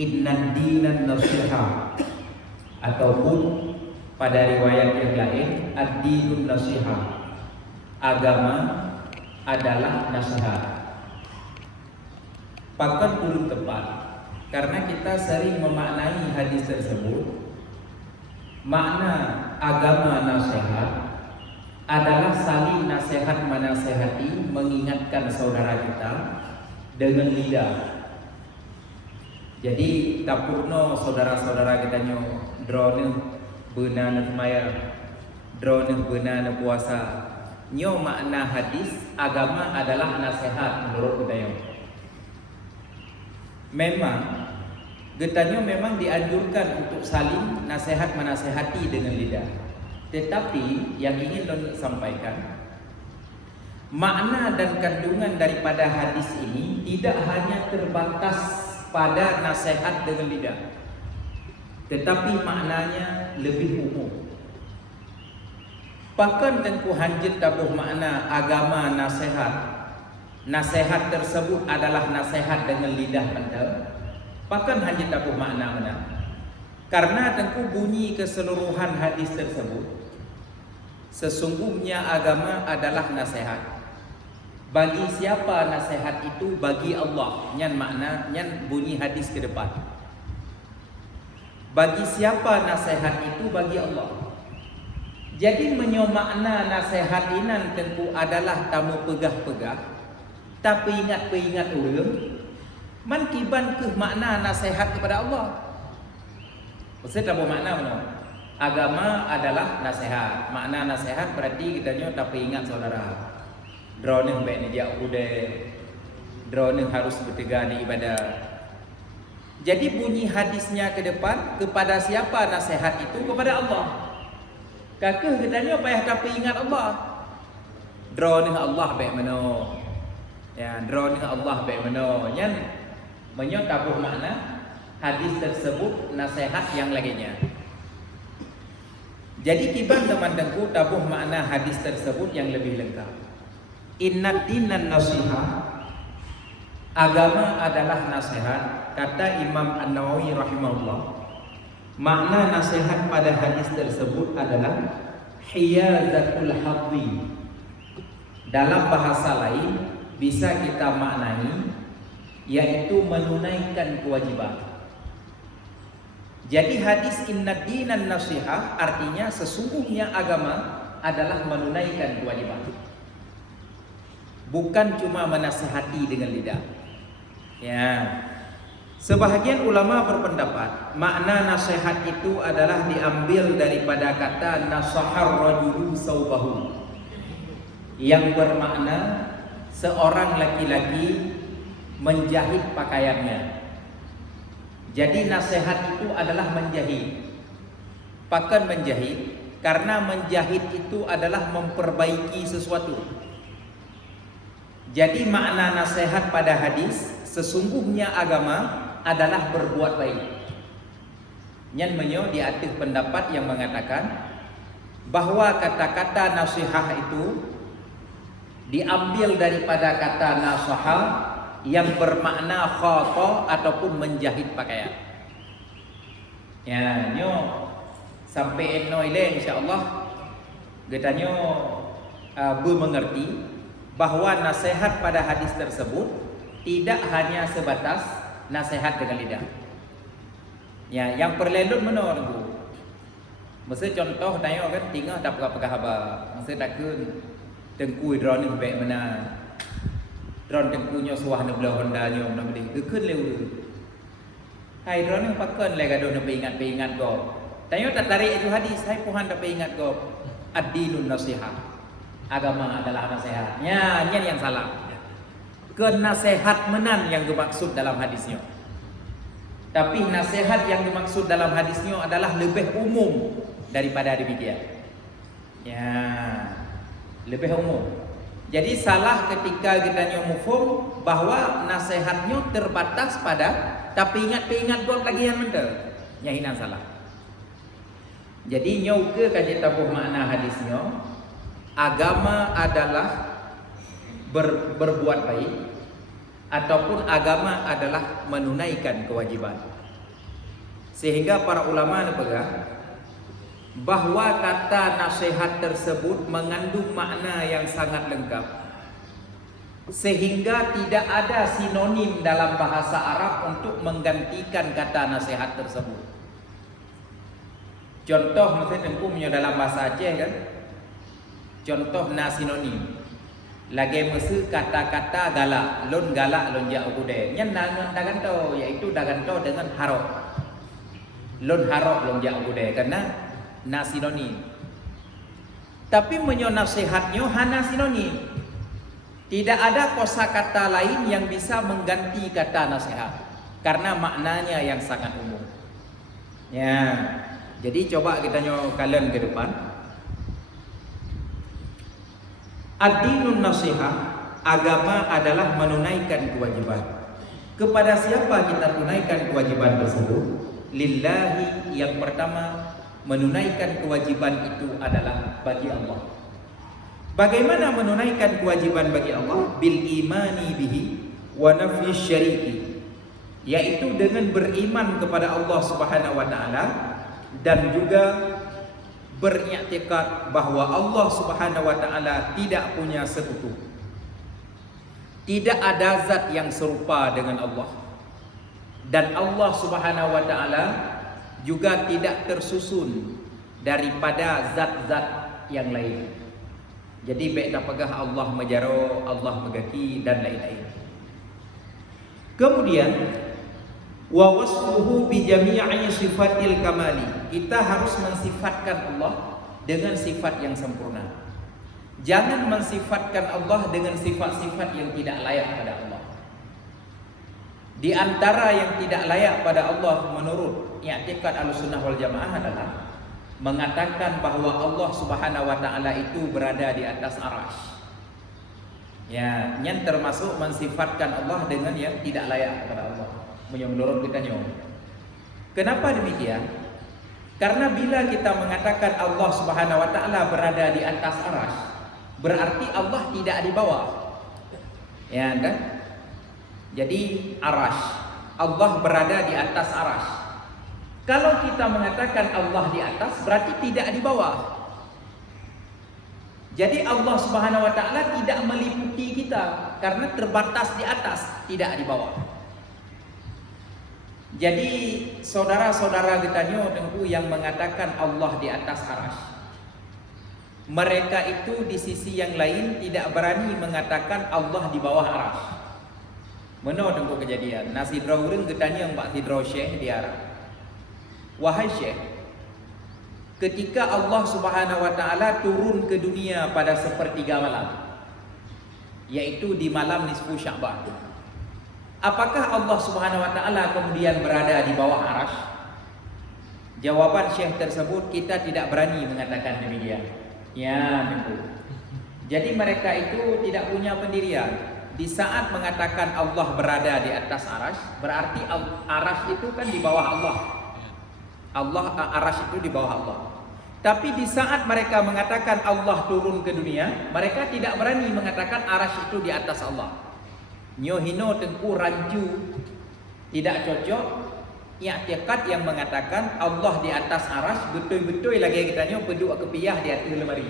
Inna dinan nasiha, ataupun pada riwayat yang lain ad-dinun nasiha, agama adalah nasihat. Pakan kurang tepat karena kita sering memaknai hadis tersebut. Makna agama nasihat adalah saling nasihat menasihati, mengingatkan saudara kita dengan lidah. Jadi tapurno saudara-saudara kita nyo drone benar semaya, drone benar puasa. Nyo makna hadis agama adalah nasihat menurut kita nyo. Memang kita nyo memang dianjurkan untuk saling nasihat menasihati dengan lidah. Tetapi yang ingin Don sampaikan, makna dan kandungan daripada hadis ini tidak hanya terbatas pada nasihat dengan lidah, tetapi maknanya lebih umum. Bahkan Tengku Hanjit tabuh makna agama nasihat. Nasihat tersebut adalah nasihat dengan lidah pental. Bahkan Hanjit tabuh makna mana? Karena Tengku bunyi keseluruhan hadis tersebut, sesungguhnya agama adalah nasihat. Bagi siapa nasihat itu? Bagi Allah. Nyan makna, nyan bunyi hadis ke depan. Bagi siapa nasihat itu? Bagi Allah. Jadi menyomakna nasihat inan tentu adalah tamu pegah-pegah, tapi ingat-ingat ulun, man kiban ke makna nasihat kepada Allah. Maksud apa makna mana? Agama adalah nasihat. Makna nasihat berarti kita nyo tapi ingat saudara. Drone baik ni dia udah, drone harus bertegar di ibadah. Jadi bunyi hadisnya ke depan, kepada siapa nasihat itu? Kepada Allah. Kakak katanya payah tapi ingat Allah. Drone Allah baik mana? Ya, drone Allah baik mana? Yang menyotabuh makna hadis tersebut nasihat yang laginya. Jadi kiban teman-temanku tabuh makna hadis tersebut yang lebih lengkap. Inna dinan nasiha, agama adalah nasihat. Kata Imam An-Nawawi rahimahullah, makna nasihat pada hadis tersebut adalah hiyazatul hadhi. Dalam bahasa lain bisa kita maknai yaitu menunaikan kewajiban. Jadi hadis inna dinan nasiha artinya sesungguhnya agama adalah menunaikan kewajiban. Bukan cuma menasihati dengan lidah. Ya. Sebahagian ulama berpendapat makna nasihat itu adalah diambil daripada kata nasahar rajulu saubahu, yang bermakna seorang laki-laki menjahit pakaiannya. Jadi nasihat itu adalah menjahit. Pakan menjahit, karena menjahit itu adalah memperbaiki sesuatu. Jadi makna nasihat pada hadis, sesungguhnya agama adalah berbuat baik. Nyan menyo di atas pendapat yang mengatakan bahwa kata-kata nasihat itu diambil daripada kata nasahah yang bermakna khata ataupun menjahit pakaian. Ya, nyo sampai eno ile insyaallah getanyo mengerti bahwa nasihat pada hadis tersebut tidak hanya sebatas nasihat dengan lidah. Ya, yang perlelun menor tu. Mesti contoh tanya kan tinggal tak pegah-pegah apa. Mesti takun tengku drone baik mana. Drone tengkunya suah nak belah Honda nya nak beli. Gekun leu. Hai drone pakan le gaduh nak ingat go. Tanya tak tarik itu hadis, hai puhan tak ingat go. Ad-dinun nasihat. Agama adalah nasihat. Ya, ini yang salah. Kenasihat menan yang dimaksud dalam hadisnya. Tapi nasihat yang dimaksud dalam hadisnya adalah lebih umum daripada demikian. Ya, lebih umum. Jadi salah ketika kita mufhum bahwa nasihatnya terbatas pada tapi ingat gol lagi yang mental. Ya, ini salah. Jadi nyau ke kaji tabuh makna hadisnya. Agama adalah berbuat baik ataupun agama adalah menunaikan kewajiban. Sehingga para ulama pegang bahwa kata nasihat tersebut mengandung makna yang sangat lengkap, sehingga tidak ada sinonim dalam bahasa Arab untuk menggantikan kata nasihat tersebut. Contoh misalnya tengku punya dalam bahasa Aceh kan, contoh na sinonim. Lagi mesti kata-kata galak, lon jak ugude. Yang daganto yaitu daganto dengan harok. Lon harok lon jak ugude karena na sinonim. Tapi menyo nasihatnya hana sinonim. Tidak ada kosakata lain yang bisa mengganti kata nasihat karena maknanya yang sangat umum. Ya. Jadi coba kita kalian ke depan. Ad-dinun nasihat, agama adalah menunaikan kewajiban. Kepada siapa kita tunaikan kewajiban tersebut? Lillahi, yang pertama, menunaikan kewajiban itu adalah bagi Allah. Bagaimana menunaikan kewajiban bagi Allah? Bil imani bihi wa nafyi syariki, yaitu dengan beriman kepada Allah Subhanahu wa taala dan juga beriktikad bahwa Allah Subhanahu wa taala tidak punya sekutu. Tidak ada zat yang serupa dengan Allah. Dan Allah Subhanahu wa taala juga tidak tersusun daripada zat-zat yang lain. Jadi baik dapagah Allah majaro, Allah megaki dan lain-lain. Kemudian wa wasfuhu bi jami'i sifatil kamali. Kita harus mensifatkan Allah dengan sifat yang sempurna. Jangan mensifatkan Allah dengan sifat-sifat yang tidak layak pada Allah. Di antara yang tidak layak pada Allah menurut i'tikad Ahlussunnah wal Jamaah adalah mengatakan bahwa Allah Subhanahu wa taala itu berada di atas arasy. Ya, yang termasuk mensifatkan Allah dengan yang tidak layak kepada Allah. Menurut kita Kenapa demikian? Karena bila kita mengatakan Allah Subhanahu wa taala berada di atas arasy, berarti Allah tidak di bawah. Ya kan? Jadi arasy, Allah berada di atas arasy. Kalau kita mengatakan Allah di atas, berarti tidak di bawah. Jadi Allah Subhanahu wa taala tidak meliputi kita karena terbatas di atas, tidak di bawah. Jadi saudara-saudara kita tentu yang mengatakan Allah di atas arasy, mereka itu di sisi yang lain tidak berani mengatakan Allah di bawah arasy. Mana tentu kejadian nasidra urang getanya Mbak Sidra Syekh di Arab. Wahai Syekh, ketika Allah Subhanahu wa taala turun ke dunia pada sepertiga malam, yaitu di malam nisfu Sya'ban, apakah Allah Subhanahu wa taala kemudian berada di bawah arasy? Jawaban Syekh tersebut, kita tidak berani mengatakan demikian. Ya, betul. Jadi mereka itu tidak punya pendirian. Di saat mengatakan Allah berada di atas arasy, berarti arasy itu kan di bawah Allah. Arasy itu di bawah Allah. Tapi di saat mereka mengatakan Allah turun ke dunia, mereka tidak berani mengatakan arasy itu di atas Allah. Nyohino tengku rancu, tidak cocok i'tikad yang mengatakan Allah di atas arasy, betul-betul lagi kita peduk kepiyah di atas lemari.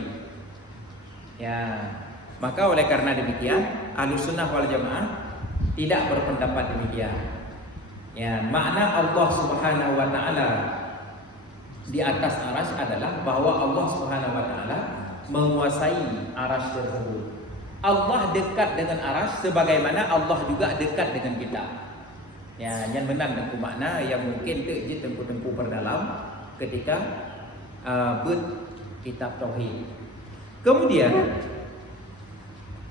Ya, maka oleh karena demikian Ahlussunnah wal Jamaah tidak berpendapat demikian. Ya, makna Allah Subhanahu wa taala di atas arasy adalah bahwa Allah Subhanahu wa taala menguasai arasy tersebut. Allah dekat dengan arasy sebagaimana Allah juga dekat dengan kita. Ya, yang benar dengan makna yang mungkin ke tempu-tempu perdalam ketika kitab tauhid. Kemudian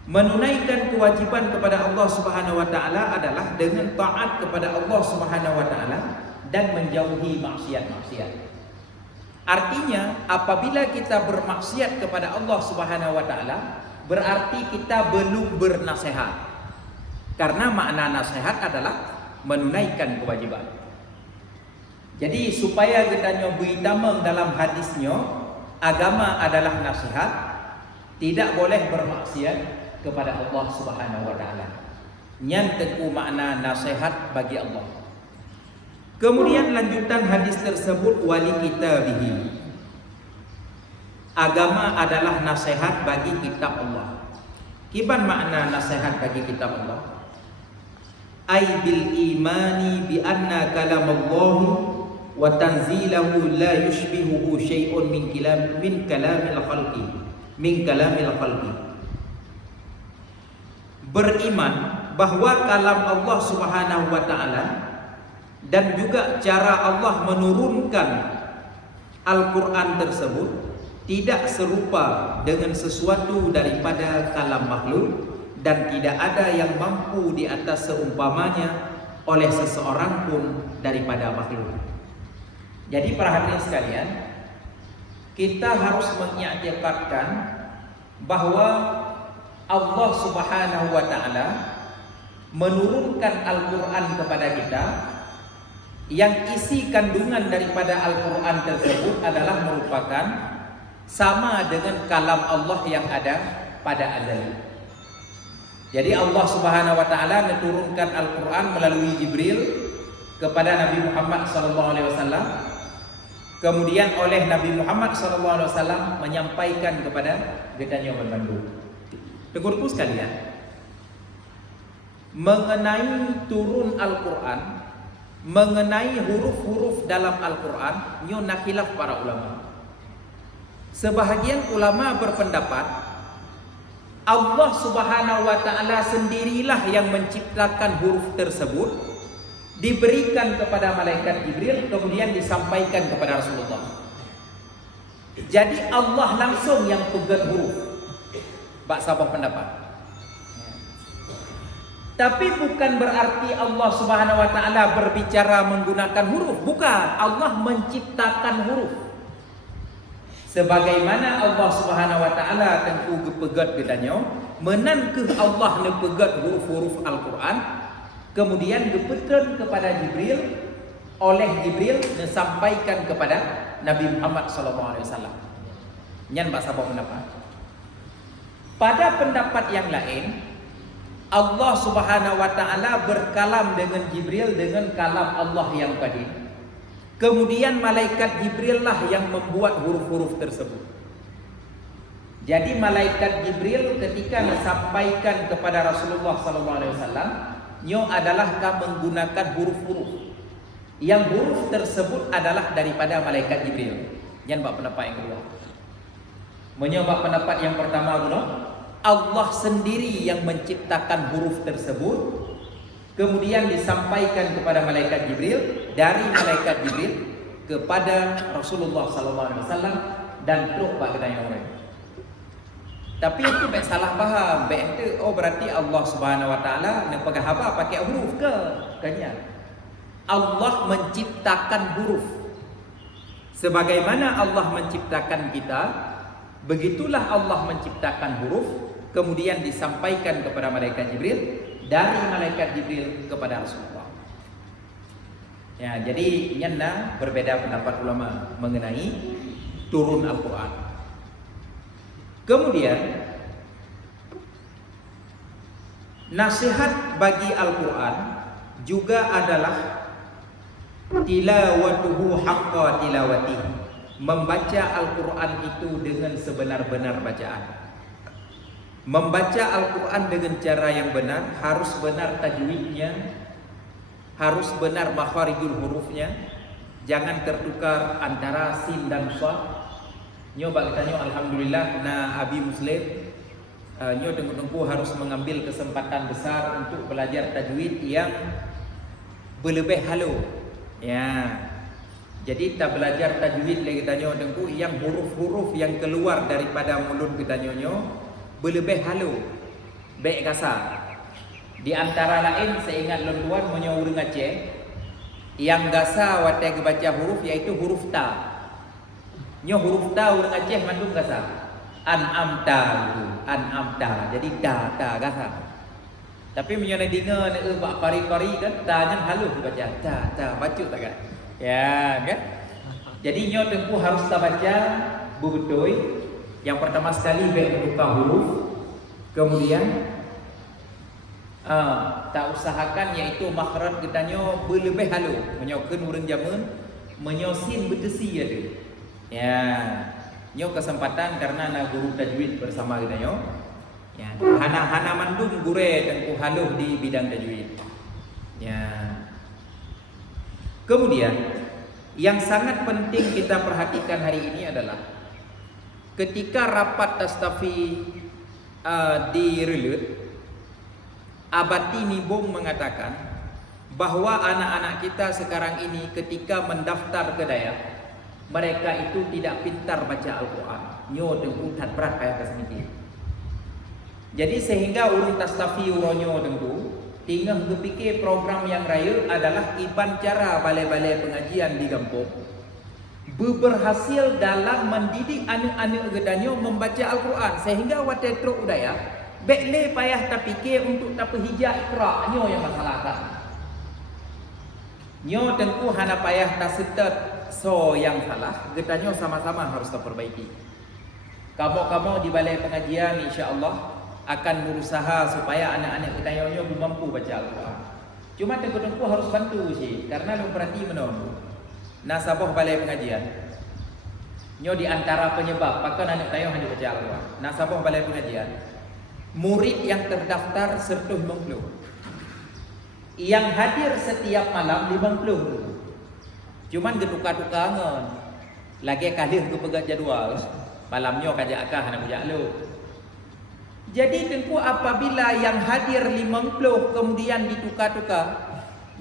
menunaikan kewajiban kepada Allah Subhanahu wa taala adalah dengan taat kepada Allah Subhanahu wa taala dan menjauhi maksiat-maksiat. Artinya apabila kita bermaksiat kepada Allah Subhanahu wa taala, berarti kita belum bernasihat. Karena makna nasihat adalah menunaikan kewajiban. Jadi supaya kita nyobi tamang dalam hadisnya, agama adalah nasihat, tidak boleh bermaksiat kepada Allah Subhanahu wa taala. Yang teku makna nasihat bagi Allah. Kemudian lanjutan hadis tersebut, wali kitabihi. Agama adalah nasihat bagi kitab Allah. Kiban makna nasihat bagi kitab Allah? Ay bil imani bi anna kalam Allah wa tanzilahu la yushbihuhu syai'un min kalamil khalqi. Beriman bahwa kalam Allah Subhanahu wa taala dan juga cara Allah menurunkan Al-Quran tersebut tidak serupa dengan sesuatu daripada kalam makhluk, dan tidak ada yang mampu di atas seumpamanya oleh seseorang pun daripada makhluk. Jadi para hadirin sekalian, kita harus mengiktikadkan bahwa Allah Subhanahu wa taala menurunkan Al-Quran kepada kita, yang isi kandungan daripada Al-Quran tersebut adalah merupakan sama dengan kalam Allah yang ada pada azal. Jadi Allah Subhanahu wa taala menurunkan Al-Quran melalui Jibril kepada Nabi Muhammad sallallahu alaihi wasallam. Kemudian oleh Nabi Muhammad sallallahu alaihi wasallam menyampaikan kepada getanya berbandu. Tegur-tegur sekalian, mengenai turun Al-Quran, mengenai huruf-huruf dalam Al-Quran, nyo nak khilaf para ulama. Sebahagian ulama berpendapat Allah Subhanahu wa taala sendirilah yang menciptakan huruf tersebut, diberikan kepada malaikat Jibril, kemudian disampaikan kepada Rasulullah. Jadi Allah langsung yang pegang huruf. Bak sabah pendapat. Tapi bukan berarti Allah Subhanahu wa taala berbicara menggunakan huruf, bukan. Allah menciptakan huruf. Sebagaimana Allah Subhanahu wa taala tentu gepegat gedanya, menan ke Allah ne pegat huruf-huruf Al-Quran, kemudian gepetan kepada Jibril, oleh Jibril disampaikan kepada Nabi Muhammad sallallahu alaihi wasallam. Nyan bak sabah pendapat. Pada pendapat yang lain, Allah Subhanahu wa taala berkalam dengan Jibril dengan kalam Allah yang qadim. Kemudian malaikat Jibril lah yang membuat huruf-huruf tersebut. Jadi malaikat Jibril ketika disampaikan kepada Rasulullah sallallahu alaihi wasallam, nyo adalah menggunakan huruf-huruf. Yang huruf tersebut adalah daripada malaikat Jibril. Yang bak pendapat yang kedua. Menyebab pendapat yang pertama dulu, Allah sendiri yang menciptakan huruf tersebut, kemudian disampaikan kepada malaikat Jibril, dari malaikat Jibril kepada Rasulullah SAW, dan terus bak kedai orang. Tapi itu baik salah faham. Baik itu berarti Allah Subhanahu wa taala nak pakai apa pakai huruf ke? Kanya. Allah menciptakan huruf. Sebagaimana Allah menciptakan kita, begitulah Allah menciptakan huruf, kemudian disampaikan kepada malaikat Jibril, dari malaikat Jibril kepada Rasulullah. Ya, jadi nyana berbeda pendapat ulama mengenai turun Al-Quran. Kemudian nasihat bagi Al-Quran juga adalah tilawatuhu haqqa tilawatihi, membaca Al-Quran itu dengan sebenar-benar bacaan. Membaca Al-Quran dengan cara yang benar, harus benar tajwidnya, harus benar makharijul hurufnya, jangan tertukar antara sin dan shad. Nyo bak ditanya alhamdulillah na abi muslim, nyo tengku-tengku harus mengambil kesempatan besar untuk belajar tajwid yang berlebih halu. Ya. Jadi kita belajar tajwid lagi tanya tengku yang huruf-huruf yang keluar daripada mulut kita nyo berlebih halu, baik kasar. Di antara lain saya ingat lontuan menyo urang Aceh yang gasa watai baca huruf yaitu huruf ta. Nyo huruf ta urang Aceh mandung gasa. An'amta itu, an'amta. Jadi ta gasa. Tapi menyo dengar bak kari-kari kan tanya halus baca ta baca tak kan? Ya kan? Jadi nyo tengku harus ta baca betul. Yang pertama sekali baik membuka huruf, kemudian tak usahakan iaitu makhraj getanyo berlebih halu menyokeun urang jamun menyosin berdesi ada. Ya, nyo kesempatan karena na guru tajwid bersama getanyo. Ya, hana mandum gure tengku haluh di bidang tajwid. Ya. Kemudian yang sangat penting kita perhatikan hari ini adalah ketika rapat tastafi di Relut, Abati Nibong mengatakan bahwa anak-anak kita sekarang ini ketika mendaftar ke Dayak, mereka itu tidak pintar baca Al-Quran. Nyo tengku tak berat payah kesemiti. Jadi sehingga urung tastafi uronyo tengku tinggal berfikir program yang raya adalah iban cara balai-balai pengajian di kampung berhasil dalam mendidik anak-anak gedanyo membaca Al-Quran sehingga watetruk udaya bekle payah tak fikir untuk tak perhijab ikra nyo yang masalah tak. Nyo tengku hana payah tak setet so yang salah gedanyo sama-sama harus terperbaiki. Kamu-kamu di balai pengajian insya-Allah akan berusaha supaya anak-anak kita nyo mampu baca Al-Quran. Cuma tengku harus bantu sih karena lu perhati menurut nasabah balai pengajian. Nyo di antara penyebab pakai anak tayo hanya baca Al-Quran. Nasabah balai pengajian. Murid yang terdaftar 150. Yang hadir setiap malam 50. Cuman getuka-tuka ngon. Lagi kalir ke pegat jadual. Malamnya kajak akah nak bujak lu. Jadi tengku apabila yang hadir 50 kemudian ditukar-tukar,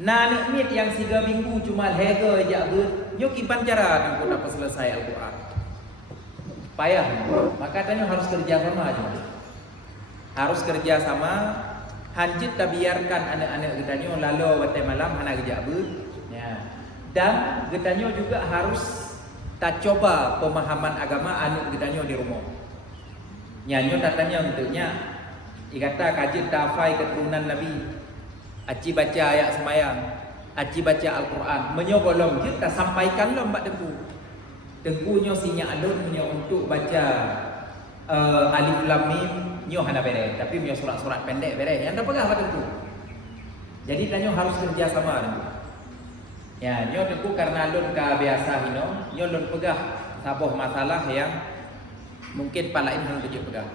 nanek mit yang 3 minggu cuma hega aja ber, nyo kipan cara tengku dapat selesai Al-Quran. Payah. Maka tanya harus kerja sama aja. Harus kerja sama. Hanjit tak biarkan anak-anak kita nyo lalu waktu malam hana kerja ber. Ya. Dan kita nyo juga harus tak coba pemahaman agama anak kita nyo di rumah. Nyanyo tatanya untuknya dikata kaji tafai keturunan Nabi, aci baca ayat semayang, aci baca Al-Quran, menyobolong kita sampaikan lo mbak tengku. Tengkunya sinya alun punya untuk baca alif lam mim nyo hana bere, tapi punya surat-surat pendek bere. Yang dah pegang apa tengku. Jadi tanyo harus kerja sama tengku. Ya, nyo tengku karena alun ka biasa hino, nyo alun pegang sabuh masalah yang mungkin palain hang tujuh pegang.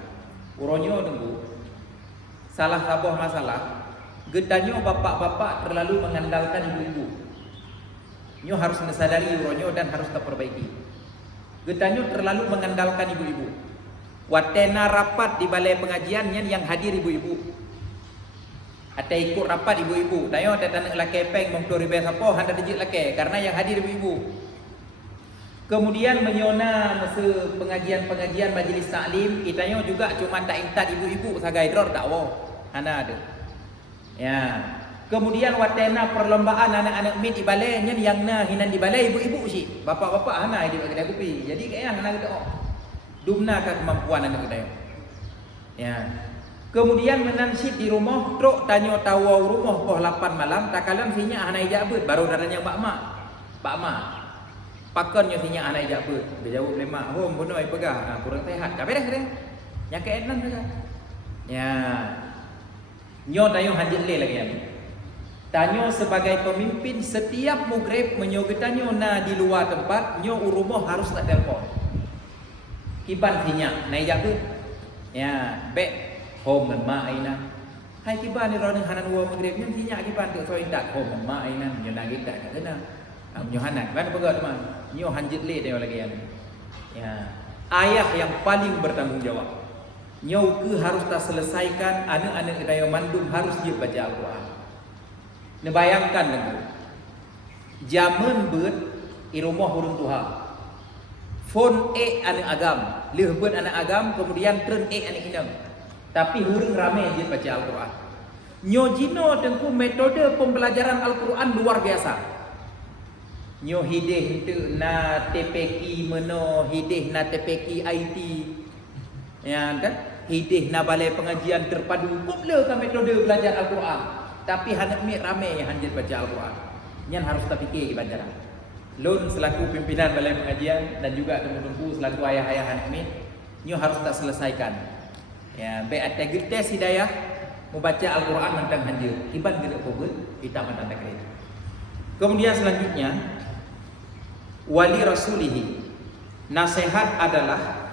Uronyo tengku. Salah sabuh masalah, gedanyo bapak-bapak terlalu mengandalkan ibu-ibu. Nyo harus menyadari uronyo dan harus terperbaiki. Gedanyo terlalu mengandalkan ibu-ibu. Watena rapat di balai pengajian yang hadir ibu-ibu. Ada ikut rapat ibu-ibu. Tayo ada tanah laki peng mengtu ribe sapo handa dijik laki karena yang hadir ibu-ibu. Kemudian menyona masa pengajian-pengajian majlis taklim, kitanya juga cuma tak intat ibu-ibu sagai dror dakwah. Hana ada. Ya. Kemudian watena perlombaan anak-anak mit di balai yang na hinan di balai ibu-ibu sih. Bapak-bapak hana di kedai kopi. Jadi kayaknya hana kita dumna ke kemampuan anak kita. Ya. Kemudian menansid di rumah, truk tanya tawa rumah poh 8 malam, tak kalam sinya hana ijabut baru darahnya Pak Mak. Pak Mak. Pakonnya sinya anak ijabut. Berjawab lemak home bunuh ai pegah. Kurang sehat. Ka beres dah. Yang ke-6 saja. Ya. Nyo tayo hanjit le lagi ni. Tanyo sebagai pemimpin setiap mugrib menyogetanyo na di luar tempat, nyo rumah harus tak telefon. Kiban sinya naik jabut. Ya, be home dan mak aina. Hai kiban ni ron hanan wa mugrib nyo sinya kiban tu so indak home dan mak aina nyo nagik tak kena. Nyo hanan kan pegat teman. Nyo hanjit le tayo lagi ni. Ya. Ayah yang paling bertanggung jawab. Nyo ke harus tak selesaikan anak-anak kita yang mandum harus dia baca Al-Quran. Bayangkan lagi. Zaman ber di rumah hurung Tuhan. Phone anak agam, lehbet anak agam kemudian turn anak inam. Tapi hurung ramai dia baca Al-Quran. Nyo jino tengku metode pembelajaran Al-Quran luar biasa. Nyo hidih tu na TPK meno, hidih na TPK IT. Ya kan? Hidih na balai pengajian terpadu. Kumla kan metode belajar Al-Quran. Tapi hanak mi ramai yang hanjit baca Al-Quran. Yang harus tak fikir ibadah. Lun selaku pimpinan balai pengajian dan juga temu-temu selaku ayah-ayah hanak mi, nyo harus tak selesaikan. Ya, be ada getes hidayah membaca Al-Quran tentang hanjir. Kiban tidak kubur, kita mentanda kereta. Kemudian selanjutnya, wali rasulihi. Nasihat adalah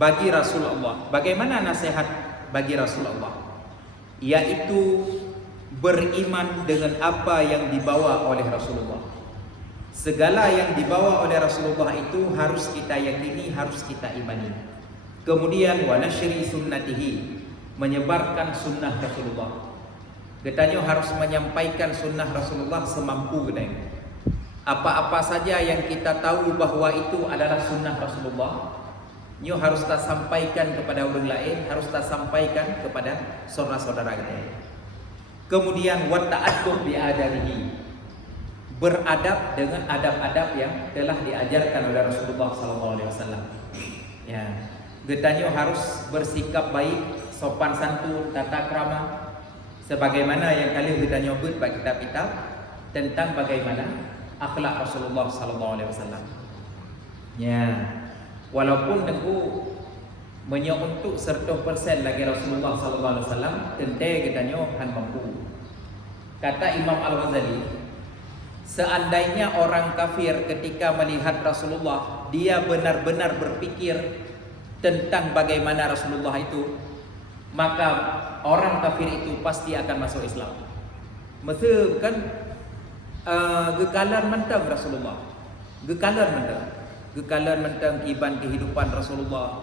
bagi Rasulullah. Bagaimana nasihat bagi Rasulullah? Yaitu beriman dengan apa yang dibawa oleh Rasulullah. Segala yang dibawa oleh Rasulullah itu harus kita yakini, harus kita imani. Kemudian wa nasyri sunnatihi, menyebarkan sunnah Rasulullah. Katanya harus menyampaikan sunnah Rasulullah semampu katanya. Apa-apa saja yang kita tahu bahwa itu adalah sunnah Rasulullah, nyo harus tak sampaikan kepada orang lain, harus tak sampaikan kepada saudara-saudara kita. Kemudian wa ta'addub bi adabihi, beradab dengan adab-adab yang telah diajarkan oleh Rasulullah SAW. Ya, katanya harus bersikap baik, sopan santun, tata krama, sebagaimana yang kali kita nyebut bagi kitab-kitab tentang bagaimana akhlak Rasulullah SAW. Ya, walaupun tentu menyentuh 100% lagi Rasulullah SAW, tentu katanya han mampu. Kata Imam Al-Ghazali, seandainya orang kafir ketika melihat Rasulullah, dia benar-benar berpikir tentang bagaimana Rasulullah itu, maka orang kafir itu pasti akan masuk Islam. Masa kan gekalan mentang Rasulullah, gekalan mentang kiban kehidupan Rasulullah,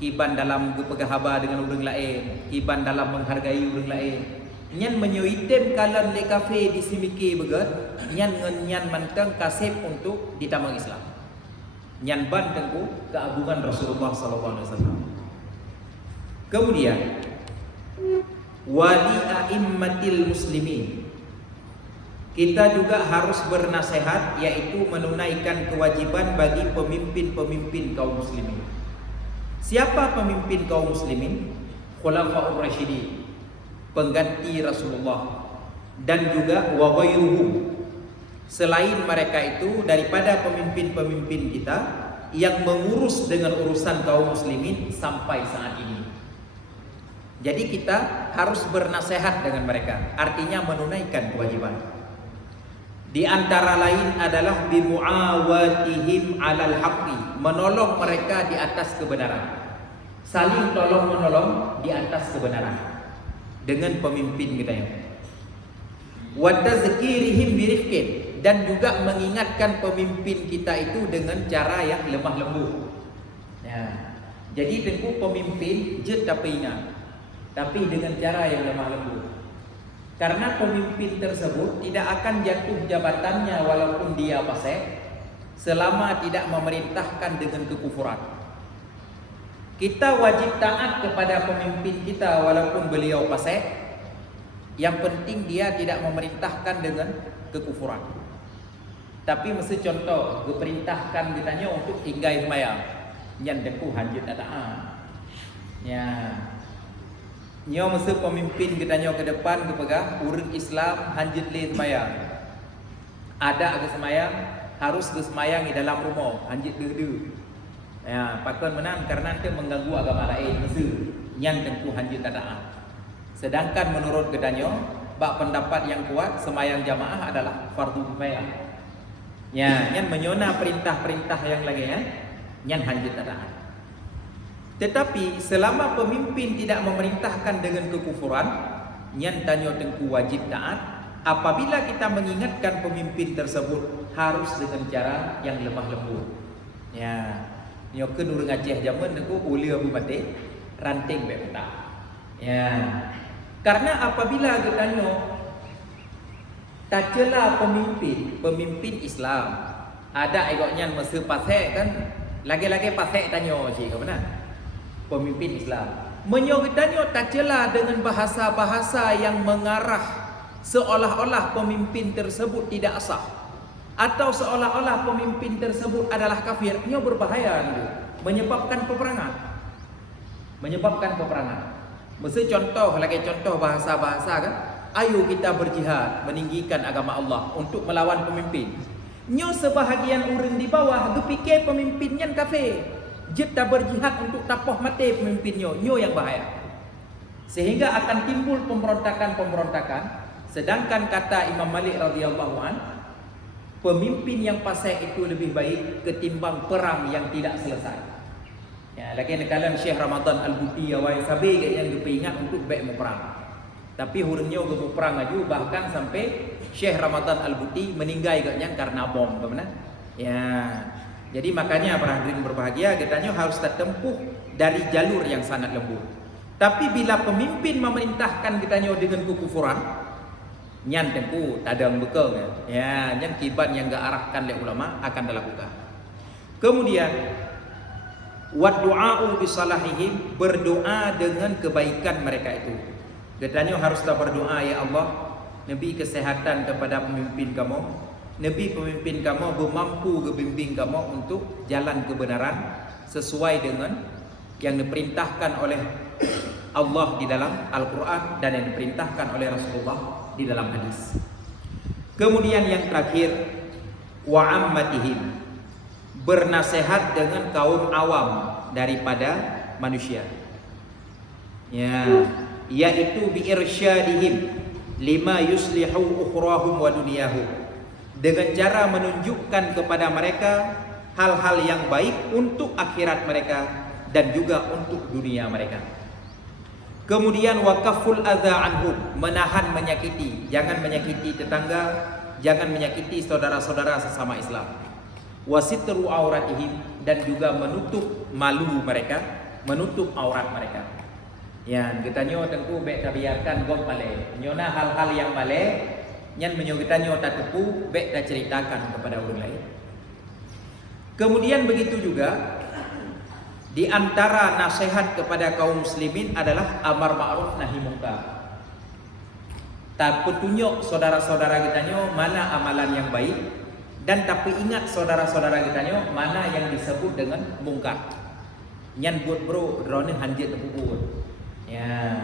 kiban dalam berpegahaba dengan orang lain, kiban dalam menghargai orang lain. Nyan menyuitem kalan le kafe di simiki begat, nyan mentang kasep untuk ditamang Islam. Nyan ban tengku keagungan Rasulullah SAW. Kemudian wali a'immatil muslimin, kita juga harus bernasihat, yaitu menunaikan kewajiban bagi pemimpin-pemimpin kaum muslimin. Siapa pemimpin kaum muslimin? Khulafaur Rasyidin, pengganti Rasulullah, dan juga wa ghairuhum, selain mereka itu daripada pemimpin-pemimpin kita yang mengurus dengan urusan kaum muslimin sampai saat ini. Jadi kita harus bernasihat dengan mereka, artinya menunaikan kewajiban. Di antara lain adalah bimuawatihim 'alal haqqi, menolong mereka di atas kebenaran. Saling tolong-menolong di atas kebenaran dengan pemimpin kita ya. Wa tazkirihim birifqin, dan juga mengingatkan pemimpin kita itu dengan cara yang lemah lembut. Ya. Jadi tentu pemimpin je tapi ingat, tapi dengan cara yang lemah lembut. Karena pemimpin tersebut tidak akan jatuh jabatannya walaupun dia fasik, selama tidak memerintahkan dengan kekufuran. Kita wajib taat kepada pemimpin kita walaupun beliau fasik. Yang penting dia tidak memerintahkan dengan kekufuran. Tapi mesti contoh, diperintahkan ditanya untuk tinggal sembahyang, nyan deku hanjit taat. Ya. Nyo mesti pemimpin kitanya ke depan kepegah urut Islam hanjit li sembahyang. Ada ke sembahyang, harus ke sembahyang di dalam rumah, hanjit deu. Ya, pakon menang karena nanti mengganggu agama lain, mesti nyan tengku hanjit taat. Sedangkan menurut kitanya, bak pendapat yang kuat sembahyang jamaah adalah fardu kifayah. Ya, nyan menyona perintah-perintah yang lagi ya, nyan hanjit taat. Tetapi selama pemimpin tidak memerintahkan dengan kekufuran, nyan tanyo tengku wajib taat. Apabila kita mengingatkan pemimpin tersebut, harus dengan cara yang lemah lembut. Ya, nyo ke nur ngaceh zaman tengku ulia bu mate ranting be peta. Ya. Karena apabila kita nyo tak cela pemimpin Islam, ada egoknya mesti pasek kan, lagi-lagi pasek tanyo si ke mana? Pemimpin Islam menyogitannya tak cela dengan bahasa-bahasa yang mengarah seolah-olah pemimpin tersebut tidak sah, atau seolah-olah pemimpin tersebut adalah kafir. Ini berbahaya, menyebabkan peperangan. Mesti contoh bahasa-bahasa kan, ayo kita berjihad meninggikan agama Allah untuk melawan pemimpin. Nyo sebahagian orang di bawah berfikir pemimpinnya kafir, jeta berjihad untuk tapoh mati pemimpinnya, nyo yang bahaya. Sehingga akan timbul pemberontakan-pemberontakan. Sedangkan kata Imam Malik radhiyallahu an, pemimpin yang fasik itu lebih baik ketimbang perang yang tidak selesai. Ya, lagi nekalan Syekh Ramadan Al-Buti awai sabi yang ingat untuk baik mau perang. Tapi hurunnya mau perang aju, bahkan sampai Syekh Ramadan Al-Buti meninggal katanya karena bom, benar? Ya. Jadi makanya para hadirin berbahagia, katanya harus tertempuh dari jalur yang sangat lembut. Tapi bila pemimpin memerintahkan katanya dengan kekufuran, nyan tempu tadang bekal ya, nyan kibat yang enggak arahkan oleh ulama akan dilakukan. Kemudian wa du'a'u bisalahihim, berdoa dengan kebaikan mereka itu. Katanya harus berdoa, ya Allah, nabi kesehatan kepada pemimpin kamu, nabi pemimpin kamu bermampu kebimbing kamu untuk jalan kebenaran sesuai dengan yang diperintahkan oleh Allah di dalam Al-Quran dan yang diperintahkan oleh Rasulullah di dalam hadis. Kemudian yang terakhir, wa ammatihim, bernasihat dengan kaum awam daripada manusia. Ya, yaitu bi irsyadihim lima yuslihu ukhrahum wa dunyahum, dengan cara menunjukkan kepada mereka hal-hal yang baik untuk akhirat mereka dan juga untuk dunia mereka. Kemudian wakaful adza anhum, menahan menyakiti, jangan menyakiti tetangga, jangan menyakiti saudara-saudara sesama Islam. Wasitru auratihim, dan juga menutup malu mereka, menutup aurat mereka. Ya, kita nyo tentu bek biarkan gom male. Nyona hal-hal yang male, nyan menyo kita nyo tak tepu, bek tak ceritakan kepada orang lain. Kemudian begitu juga di antara nasihat kepada kaum muslimin adalah amar ma'ruf nahi munkar. Tak petunjuk saudara-saudara kita nyo mana amalan yang baik, dan tapi ingat saudara-saudara kita nyo mana yang disebut dengan mungkar. Nyan buat bro drone hanjit tepukul. Ya,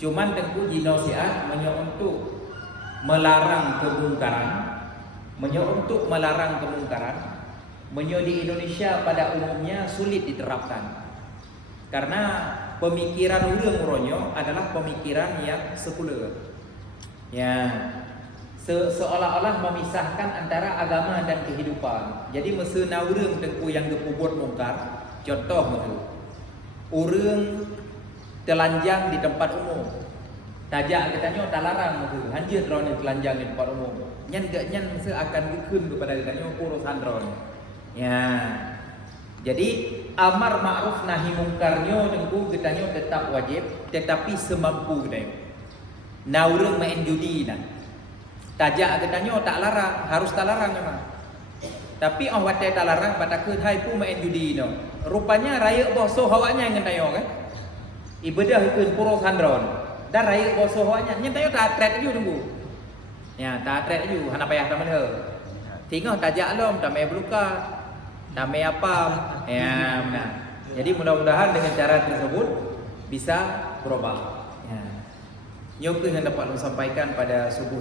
cuman tentu jinosiat menyo untuk melarang kemungkaran, menyo untuk melarang kemungkaran, menyo di Indonesia pada umumnya sulit diterapkan. Karena pemikiran urang uronyo adalah pemikiran yang sekuler. Ya, seolah-olah memisahkan antara agama dan kehidupan. Jadi mesena urang tengku yang dipubuat mungkar, contoh itu urang telanjang di tempat umum. Tajak katanya tak larang itu, hanjir drone telanjang di tempat umum. Nyan gak nyan mesti akan dikun kepada katanya urusan drone. Ya. Jadi amar ma'ruf nahi mungkarnya tengku katanya tetap wajib, tetapi semampu katanya. Na urang main judi nah. Tajak katanya tak larang, harus tak larang memang. Tapi awak tak larang pada ke hai pu main judi no. Rupanya raya bosoh awaknya yang tayo kan. Ibadah ke puro sandron. Dan raya bosoh awaknya nyen tayo tak atret ju tunggu. Ya, tak atret ju hana payah tamen he. Tinggal tajak lom tak mai beluka. Tak mai apa. Ya, benar. Jadi mudah-mudahan dengan cara tersebut bisa berubah. Ya. Nyok yang dapat sampaikan pada subuh